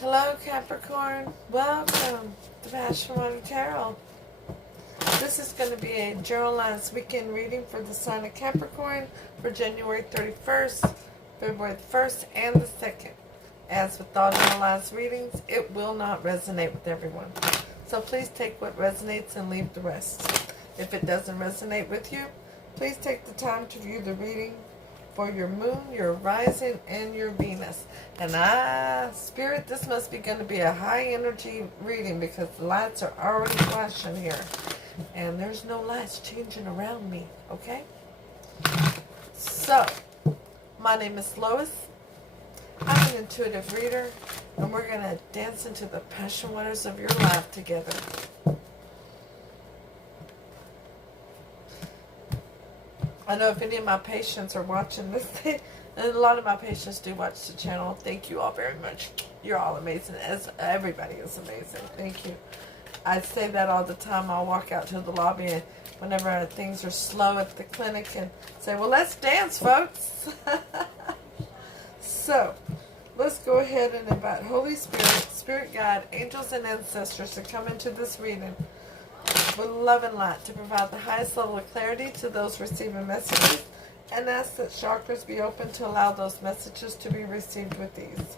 Hello, Capricorn. Welcome to PassionWater Tarot. This is going to be a generalized weekend reading for the sign of Capricorn for January 31st, February the 1st, and the 2nd. As with all generalized readings, it will not resonate with everyone. So please take what resonates and leave the rest. If it doesn't resonate with you, please take the time to view the reading for your moon, your rising, and your Venus. And Spirit, this must be going to be a high energy reading because the lights are already flashing here. And there's no lights changing around me, okay? So, my name is Lois. I'm an intuitive reader, and we're going to dance into the passion waters of your life together. I know if any of my patients are watching this, and a lot of my patients do watch the channel. Thank you all very much. You're all amazing. As everybody is amazing. Thank you. I say that all the time. I'll walk out to the lobby and whenever things are slow at the clinic and say, well, let's dance, folks. So, let's go ahead and invite Holy Spirit, Spirit Guide, angels, and ancestors to come into this reading with love and light to provide the highest level of clarity to those receiving messages, and ask that chakras be open to allow those messages to be received with ease.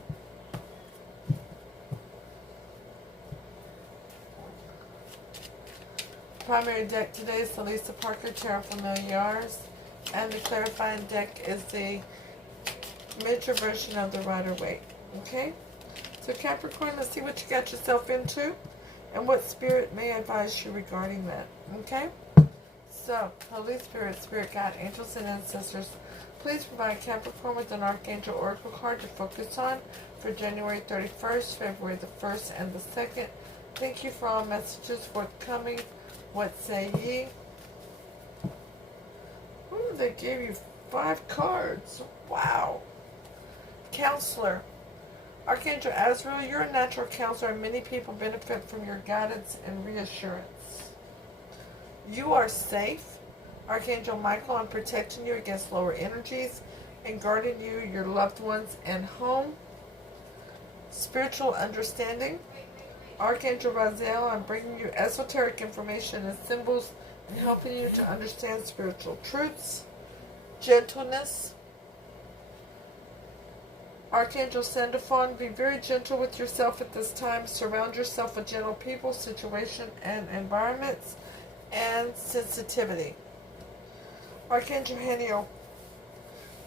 Primary deck today is the Lisa Parker Tarot Familiars, and the clarifying deck is the miniature version of the Rider-Waite. Okay? So Capricorn, let's see what you got yourself into and what Spirit may advise you regarding that. Okay? So, Holy Spirit, Spirit Guide, angels, and ancestors, please provide Capricorn with an Archangel Oracle card to focus on for January 31st, February the 1st, and the 2nd. Thank you for all messages forthcoming. What say ye? Ooh, they gave you 5 cards. Wow. Counselor. Archangel Azrael, you're a natural counselor and many people benefit from your guidance and reassurance. You are safe. Archangel Michael, I'm protecting you against lower energies and guarding you, your loved ones, and home. Spiritual understanding. Archangel Raziel, I'm bringing you esoteric information and symbols and helping you to understand spiritual truths. Gentleness. Archangel Sandalphon, be very gentle with yourself at this time. Surround yourself with gentle people, situation, and environments. And sensitivity. Archangel Haniel,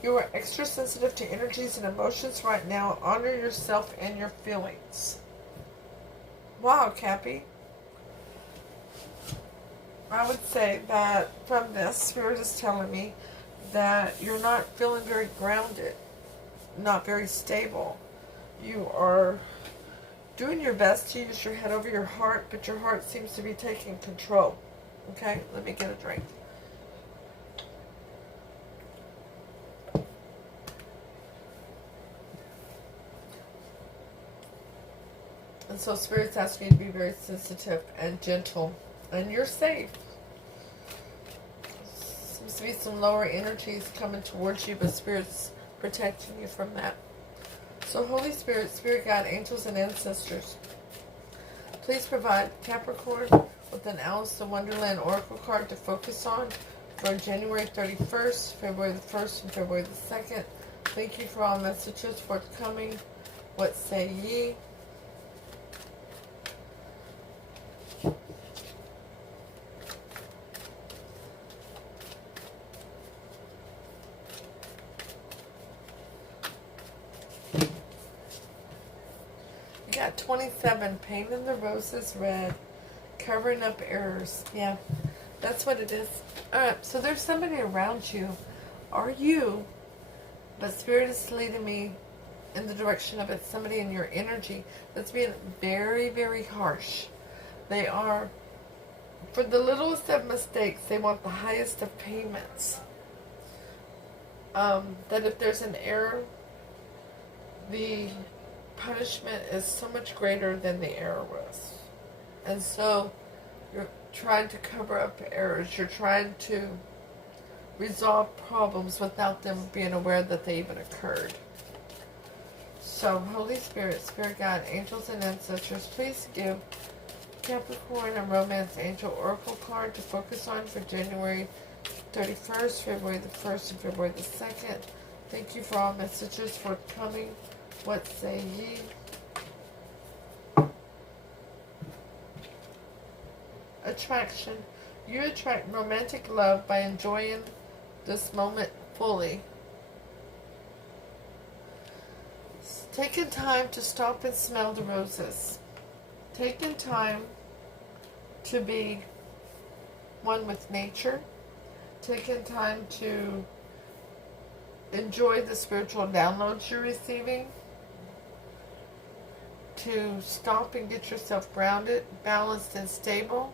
you are extra sensitive to energies and emotions right now. Honor yourself and your feelings. Wow, Cappy. I would say that from this, Spirit is telling me that you're not feeling very grounded, not very stable. You are doing your best to use your head over your heart, but your heart seems to be taking control. Okay, let me get a drink. And so Spirit's asking you to be very sensitive and gentle. And you're safe. Seems to be some lower energies coming towards you, but Spirit's protecting you from that. So Holy Spirit, Spirit Guide, angels, and ancestors, please provide Capricorn with an Alice in Wonderland Oracle card to focus on for January 31st, February the 1st, and February the 2nd. Thank you for all messages forthcoming. What say ye? You got 27, painting the roses red, covering up errors. Yeah, that's what it is. Alright, so there's somebody around you, or you, but Spirit is leading me in the direction of it, somebody in your energy that's being very, very harsh. They are, for the littlest of mistakes, they want the highest of payments. That if there's an error, the punishment is so much greater than the error was. And so you're trying to cover up errors. You're trying to resolve problems without them being aware that they even occurred. So, Holy Spirit, Spirit God, angels and ancestors, please give Capricorn a romance angel oracle card to focus on for January 31st, February the 1st, and February the 2nd. Thank you for all messages forthcoming. What say ye? Attraction. You attract romantic love by enjoying this moment fully. Taking time to stop and smell the roses. Taking time to be one with nature. Taking time to enjoy the spiritual downloads you're receiving. To stop and get yourself grounded, balanced, and stable.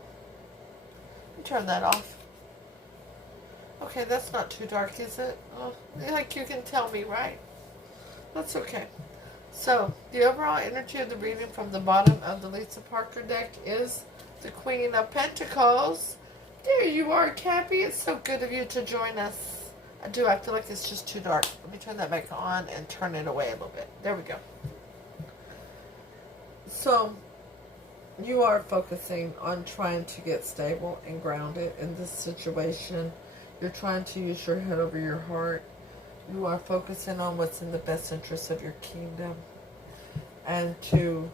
Turn that off. Okay, that's not too dark, is it? Oh, like you can tell me, right? That's okay. So, the overall energy of the reading from the bottom of the Lisa Parker deck is the Queen of Pentacles. There you are, Cappy. It's so good of you to join us. I feel like it's just too dark. Let me turn that back on and turn it away a little bit. There we go. So, you are focusing on trying to get stable and grounded in this situation. You're trying to use your head over your heart. You are focusing on what's in the best interest of your kingdom and to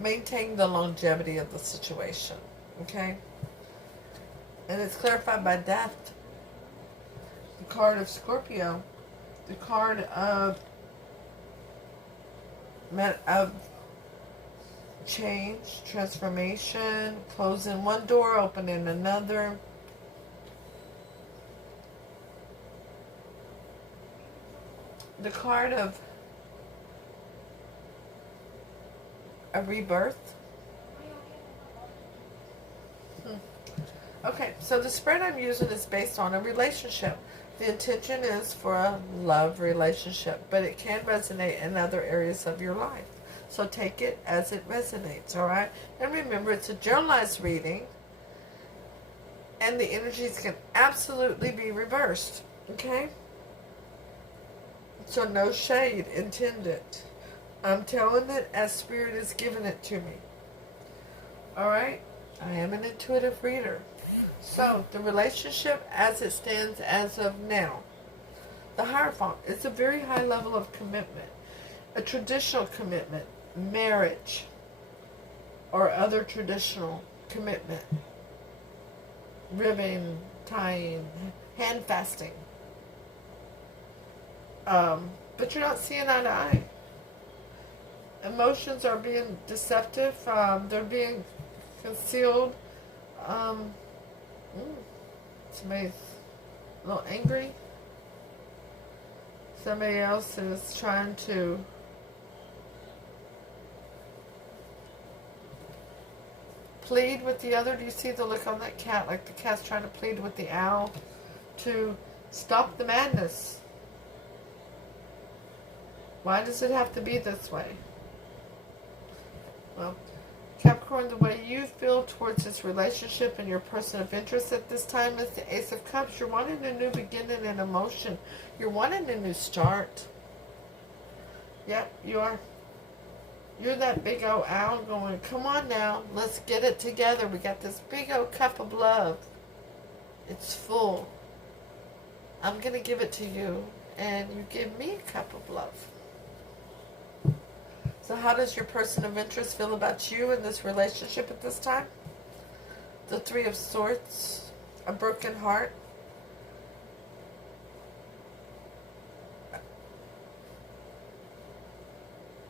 maintain the longevity of the situation. Okay? And it's clarified by Death, the card of Scorpio, the card of change, transformation, closing one door, opening another. The card of a rebirth. Okay, so the spread I'm using is based on a relationship. The intention is for a love relationship, but it can resonate in other areas of your life. So take it as it resonates, all right? And remember, it's a generalized reading, and the energies can absolutely be reversed, okay? So no shade intended. I'm telling it as Spirit is giving it to me. All right? I am an intuitive reader. So the relationship as it stands as of now. The Hierophant is a very high level of commitment. A traditional commitment. Marriage. Or other traditional commitment. Ribbon tying. Hand fasting. But you're not seeing eye to eye. Emotions are being deceptive. They're being concealed. Somebody's a little angry. Somebody else is trying to plead with the other. Do you see the look on that cat? Like the cat's trying to plead with the owl to stop the madness. Why does it have to be this way? Well, Capricorn, the way you feel towards this relationship and your person of interest at this time is the Ace of Cups. You're wanting a new beginning and emotion. You're wanting a new start. Yep, you are. You're that big old owl going, come on now, let's get it together. We got this big old cup of love. It's full. I'm going to give it to you, and you give me a cup of love. So how does your person of interest feel about you in this relationship at this time? The Three of Swords, a broken heart.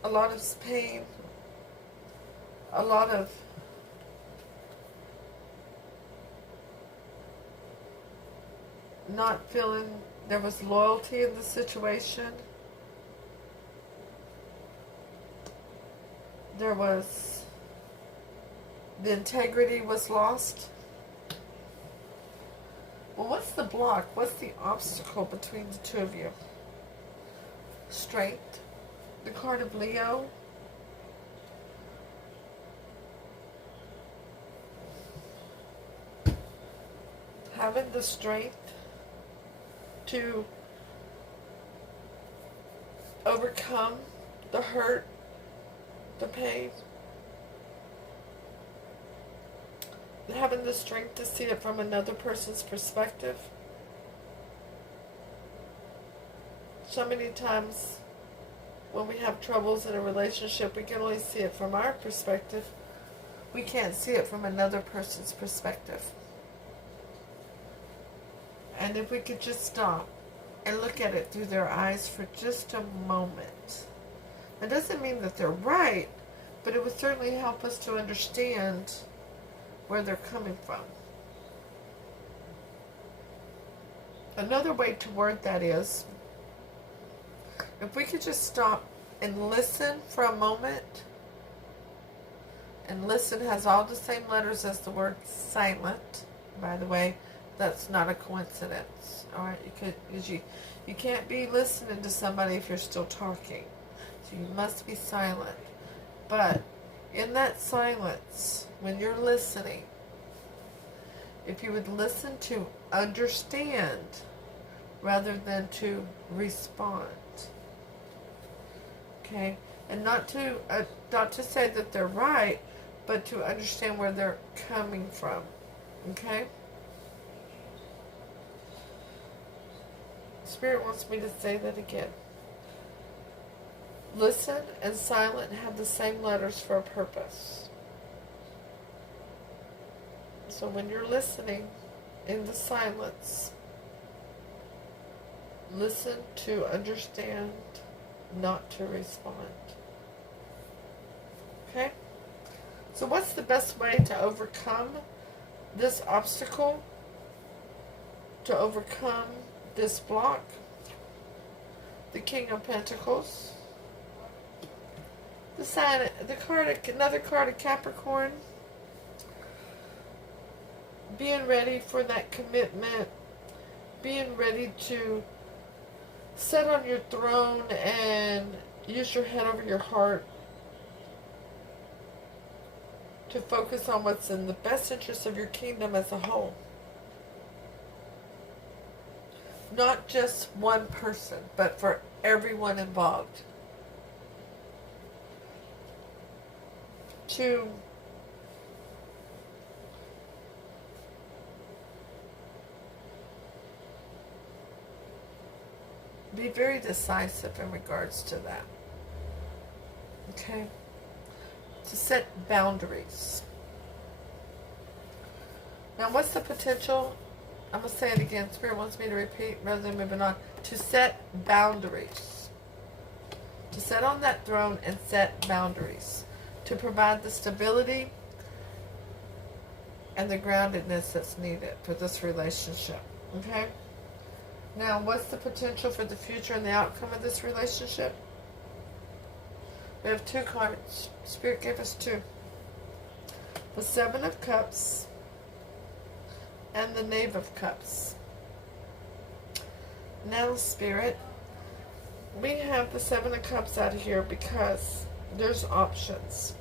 A lot of pain. A lot of not feeling there was loyalty in the situation. There was, the integrity was lost. Well, what's the block? What's the obstacle between the two of you? Strength. The card of Leo. Having the strength to overcome the hurt, the pain, having the strength to see it from another person's perspective. So many times when we have troubles in a relationship, we can only see it from our perspective. We can't see it from another person's perspective. And if we could just stop and look at it through their eyes for just a moment. It doesn't mean that they're right, but it would certainly help us to understand where they're coming from. Another way to word that is, if we could just stop and listen for a moment, and listen has all the same letters as the word silent, by the way, that's not a coincidence. Alright, you can't be listening to somebody if you're still talking. So you must be silent. But in that silence, when you're listening, if you would listen to understand rather than to respond. Okay? And not to say that they're right, but to understand where they're coming from. Okay? Spirit wants me to say that again. Listen and silent have the same letters for a purpose. So when you're listening in the silence, listen to understand, not to respond. Okay? So what's the best way to overcome this obstacle? To overcome this block? The King of Pentacles. Another card of Capricorn. Being ready for that commitment. Being ready to sit on your throne and use your head over your heart to focus on what's in the best interest of your kingdom as a whole. Not just one person, but for everyone involved. To be very decisive in regards to that. Okay? To set boundaries. Now, what's the potential? I'm going to say it again. Spirit wants me to repeat rather than moving on. To set boundaries. To sit on that throne and set boundaries. To provide the stability and the groundedness that's needed for this relationship. Okay? Now, what's the potential for the future and the outcome of this relationship? We have two cards. Spirit gave us two. The Seven of Cups and the Knave of Cups. Now, Spirit, we have the Seven of Cups out of here because there's options.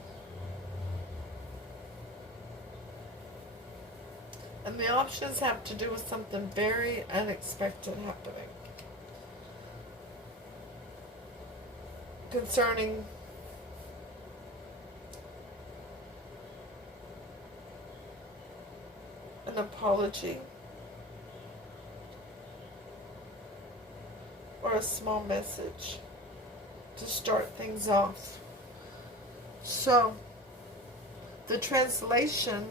And the options have to do with something very unexpected happening. Concerning an apology or a small message to start things off. So, the translation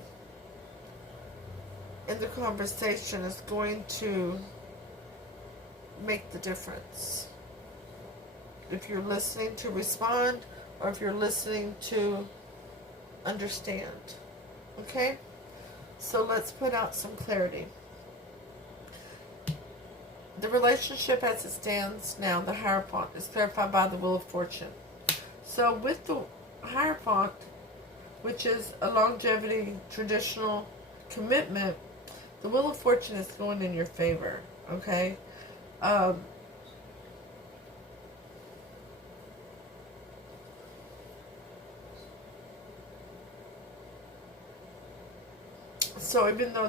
in the conversation is going to make the difference. If you're listening to respond or if you're listening to understand. Okay? So let's put out some clarity. The relationship as it stands now, the Hierophant, is clarified by the Wheel of Fortune. So with the Hierophant, which is a longevity, traditional commitment, the Wheel of Fortune is going in your favor. Okay? So even though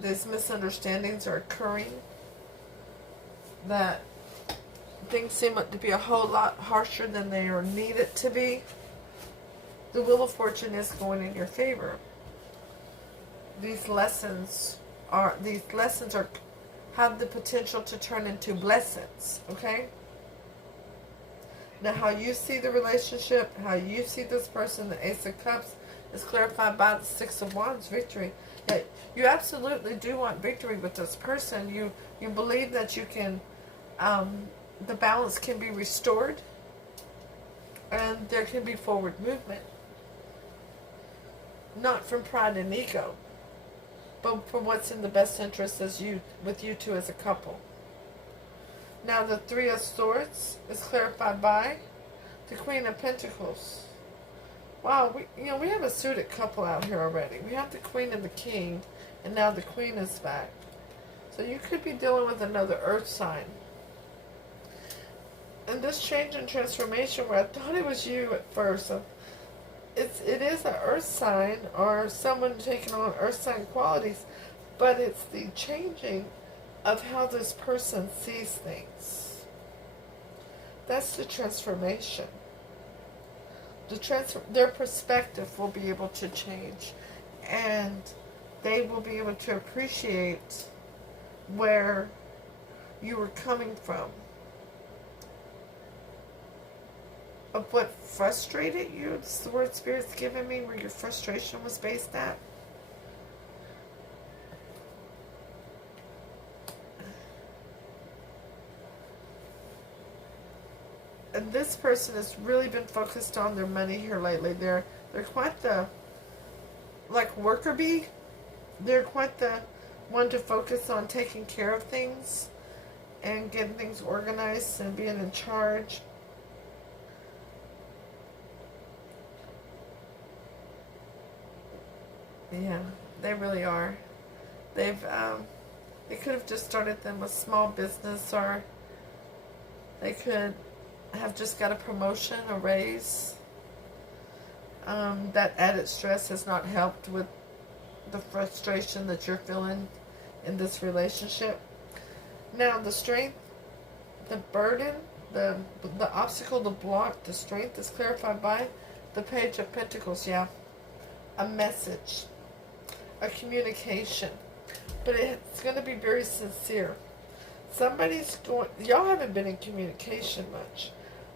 these misunderstandings are occurring, that things seem to be a whole lot harsher than they are needed to be, the Wheel of Fortune is going in your favor. These lessons are have the potential to turn into blessings, okay? Now, how you see the relationship, how you see this person, the Ace of Cups, is clarified by the Six of Wands, victory. Yeah, you absolutely do want victory with this person. You believe that you can, the balance can be restored, and there can be forward movement. Not from pride and ego, but for what's in the best interest with you two as a couple. Now the Three of Swords is clarified by the Queen of Pentacles. Wow, we have a suited couple out here already. We have the Queen and the King, and now the Queen is back. So you could be dealing with another earth sign. And this change and transformation, where I thought it was you at first, it is an earth sign or someone taking on earth sign qualities, but it's the changing of how this person sees things. That's the transformation. Their perspective will be able to change, and they will be able to appreciate where you were coming from, of what frustrated you. It's the word Spirit's given me, where your frustration was based at. And this person has really been focused on their money here lately. They're quite the, like, worker bee. They're quite the one to focus on taking care of things and getting things organized and being in charge. Yeah, they really are. They could have just started them with small business, or they could have just got a promotion, a raise. That added stress has not helped with the frustration that you're feeling in this relationship. Now, the strength, the burden, the obstacle, the block, the strength is clarified by the Page of Pentacles. Yeah, a message, a communication, but it's going to be very sincere. Y'all haven't been in communication much,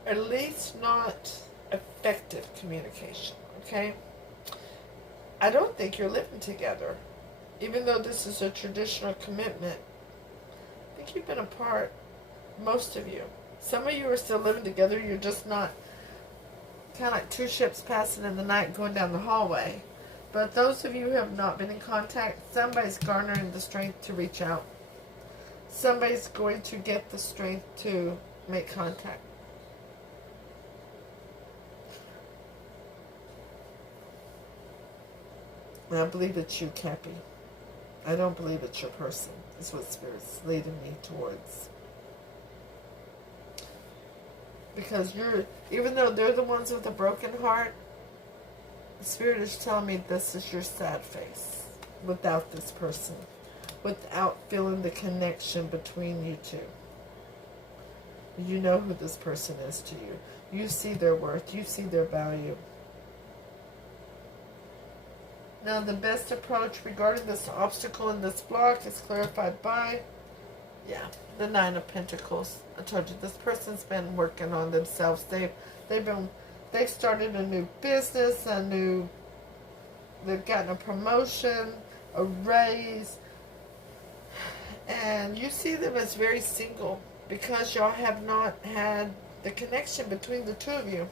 at least not effective communication, okay? I don't think you're living together, even though this is a traditional commitment. I think you've been apart, most of you. Some of you are still living together, you're just not, kind of like two ships passing in the night going down the hallway. But those of you who have not been in contact, somebody's garnering the strength to reach out. Somebody's going to get the strength to make contact. And I believe it's you, Cappy. I don't believe it's your person. Is what Spirit's leading me towards. Because even though they're the ones with a broken heart, the Spirit is telling me this is your sad face without this person, without feeling the connection between you two. You know who this person is to you. You see their worth. You see their value. Now, the best approach regarding this obstacle and this block is clarified by, the Nine of Pentacles. I told you, this person's been working on themselves. They've started a new business, they've gotten a promotion, a raise, and you see them as very single because y'all have not had the connection between the two of you.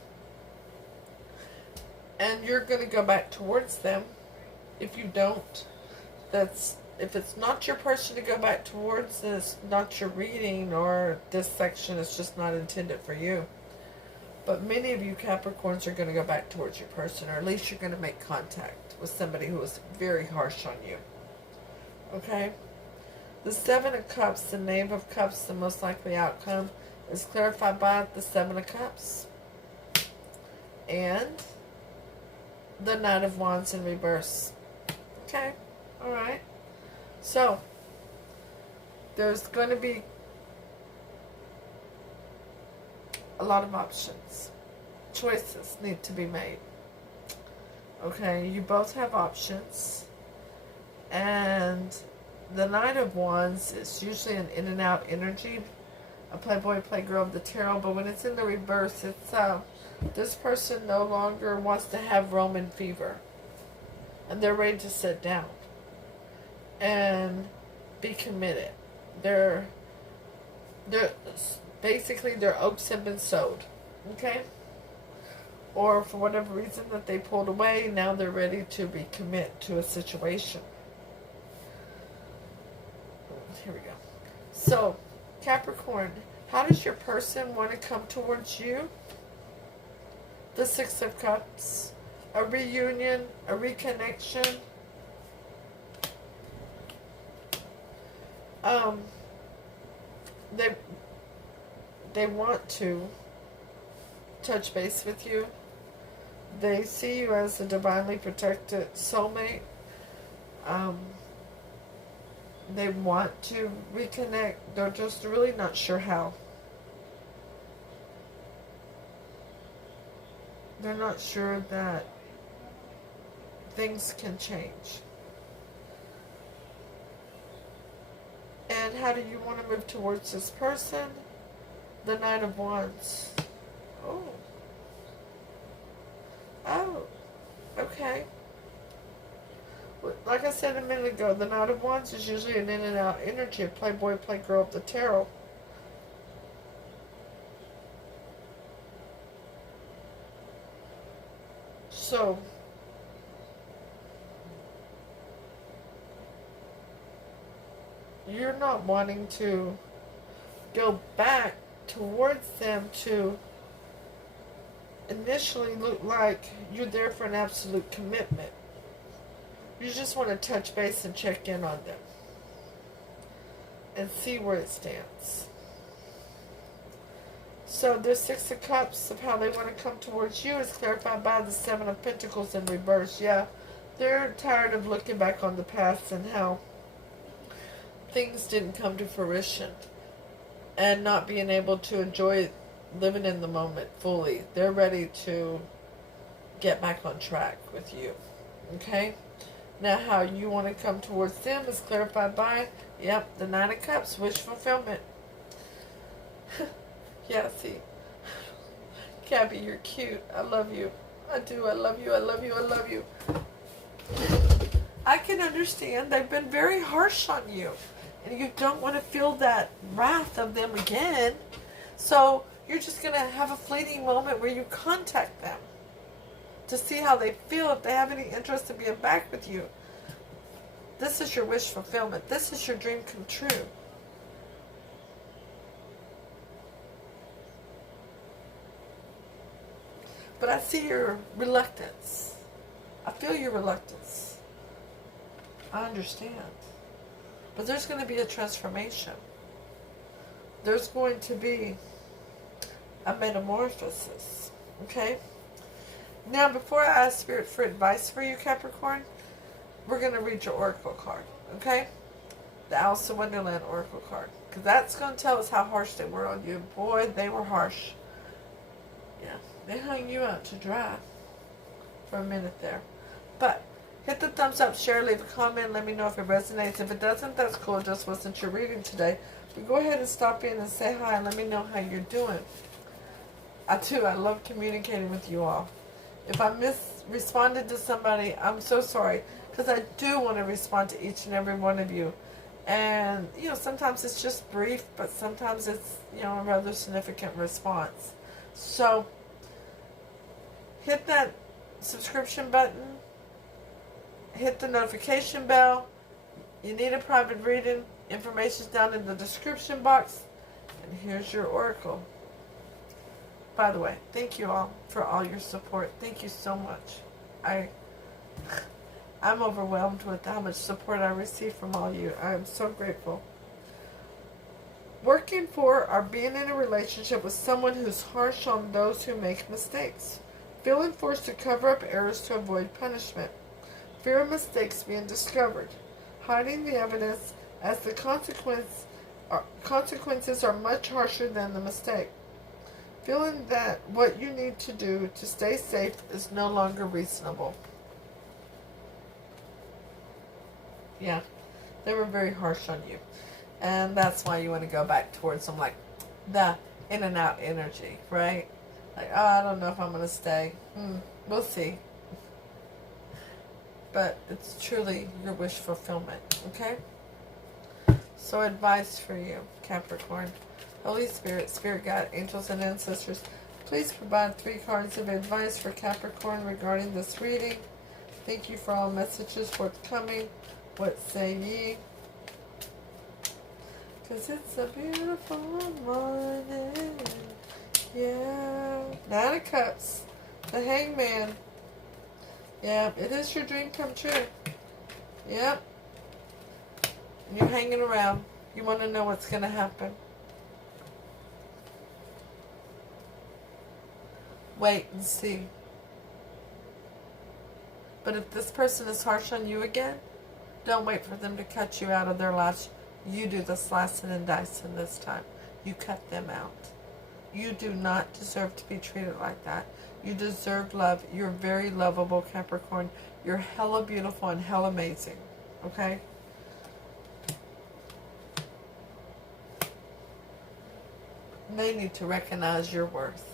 And you're going to go back towards them. If you don't, if it's not your person to go back towards, then it's not your reading, or this section is just not intended for you. But many of you Capricorns are going to go back towards your person, or at least you're going to make contact with somebody who is very harsh on you. Okay? The Seven of Cups, the Knave of Cups, the most likely outcome is clarified by the Seven of Cups. And the Knight of Wands in reverse. Okay? Alright. So, there's going to be a lot of options. Choices need to be made. Okay, you both have options. And the Knight of Wands is usually an in and out energy, a playboy, playgirl of the tarot, but when it's in the reverse, it's this person no longer wants to have Roman fever. And they're ready to sit down and be committed. They're basically their oaks have been sowed. Okay? Or for whatever reason that they pulled away, now they're ready to recommit to a situation. Here we go. So, Capricorn, how does your person want to come towards you? The Six of Cups, a reunion, a reconnection. They want to touch base with you. They see you as a divinely protected soulmate. They want to reconnect. They're just really not sure how. They're not sure that things can change. And how do you want to move towards this person? The Knight of Wands. Oh. Oh. Okay. Like I said a minute ago, the Knight of Wands is usually an in and out energy, a playboy, playgirl of the tarot. So, you're not wanting to go back towards them to initially look like you're there for an absolute commitment. You just want to touch base and check in on them and see where it stands. So the Six of Cups of how they want to come towards you is clarified by the Seven of Pentacles in reverse. Yeah, they're tired of looking back on the past and how things didn't come to fruition and not being able to enjoy living in the moment fully. They're ready to get back on track with you. Okay? Now how you want to come towards them is clarified by, yep, the Nine of Cups, wish fulfillment. Yeah, see. Gabby, you're cute. I love you. I do. I love you. I love you. I love you. I can understand they've been very harsh on you. And you don't want to feel that wrath of them again. So you're just going to have a fleeting moment where you contact them to see how they feel, if they have any interest in being back with you. This is your wish fulfillment. This is your dream come true. But I see your reluctance. I feel your reluctance. I understand. But there's going to be a transformation. There's going to be a metamorphosis. Okay? Now, before I ask Spirit for advice for you, Capricorn, we're going to read your Oracle card. Okay? The Alice in Wonderland Oracle card. Because that's going to tell us how harsh they were on you. Boy, they were harsh. Yeah. They hung you out to dry for a minute there. But hit the thumbs up, share, leave a comment, let me know if it resonates. If it doesn't, that's cool. It just wasn't your reading today. But go ahead and stop in and say hi and let me know how you're doing. I love communicating with you all. If I responded to somebody, I'm so sorry. Because I do want to respond to each and every one of you. And, sometimes it's just brief, but sometimes it's, a rather significant response. So, hit that subscription button. Hit the notification bell. You need a private reading. Information's down in the description box. And here's your oracle. By the way, thank you all for all your support. Thank you so much. I'm overwhelmed with how much support I receive from all you. I am so grateful. Working for or being in a relationship with someone who's harsh on those who make mistakes. Feeling forced to cover up errors to avoid punishment. Fear of mistakes being discovered. Hiding the evidence as the consequences are much harsher than the mistake. feeling that what you need to do to stay safe is no longer reasonable. Yeah, they were very harsh on you. And that's why you want to go back towards them, like the in and out energy, right? Like, oh, I don't know if I'm going to stay. We'll see. But it's truly your wish fulfillment, okay? So advice for you, Capricorn. Holy Spirit, Spirit God, angels, and ancestors, please provide 3 cards of advice for Capricorn regarding this reading. Thank you for all messages forthcoming. What say ye? Because it's a beautiful morning. Yeah. 9 of Cups. The Hangman. Yeah, it is your dream come true. Yep. And you're hanging around. You want to know what's going to happen. Wait and see. But if this person is harsh on you again, don't wait for them to cut you out of their lives. You do the slicing and dicing this time. You cut them out. You do not deserve to be treated like that. You deserve love. You're very lovable, Capricorn. You're hella beautiful and hella amazing. Okay? They need to recognize your worth.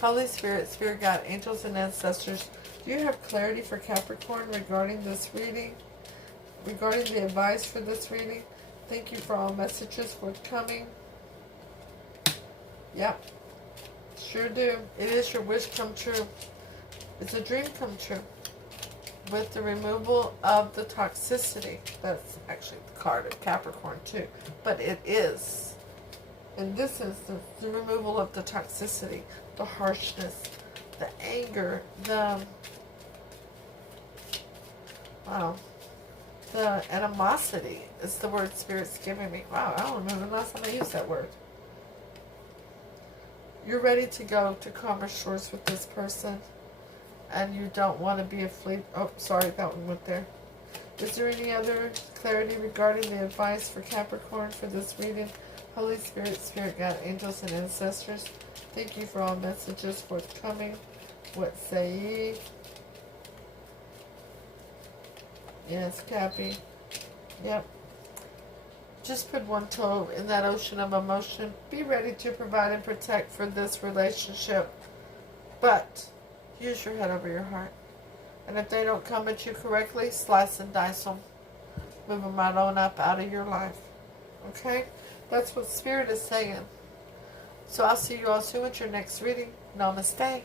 Holy Spirit, Spirit God, angels, and ancestors, do you have clarity for Capricorn regarding this reading? Regarding the advice for this reading? Thank you for all messages forthcoming. Yep. Sure do. It is your wish come true. It's a dream come true. With the removal of the toxicity. That's actually the card of Capricorn too. But it is. In this instance, the removal of the toxicity, the harshness, the anger, the animosity is the word Spirit's giving me. Wow, I don't remember the last time I used that word. You're ready to go to calmer shores with this person, and you don't want to be a fleet. Oh, sorry, that one went there. Is there any other clarity regarding the advice for Capricorn for this reading? Holy Spirit, Spirit God, angels, and ancestors, thank you for all messages forthcoming. What say ye? Yes, Cappy. Yep. Just put one toe in that ocean of emotion. Be ready to provide and protect for this relationship. But use your head over your heart. And if they don't come at you correctly, slice and dice them. Move them right on up out of your life. Okay? That's what Spirit is saying. So I'll see you all soon with your next reading. Namaste.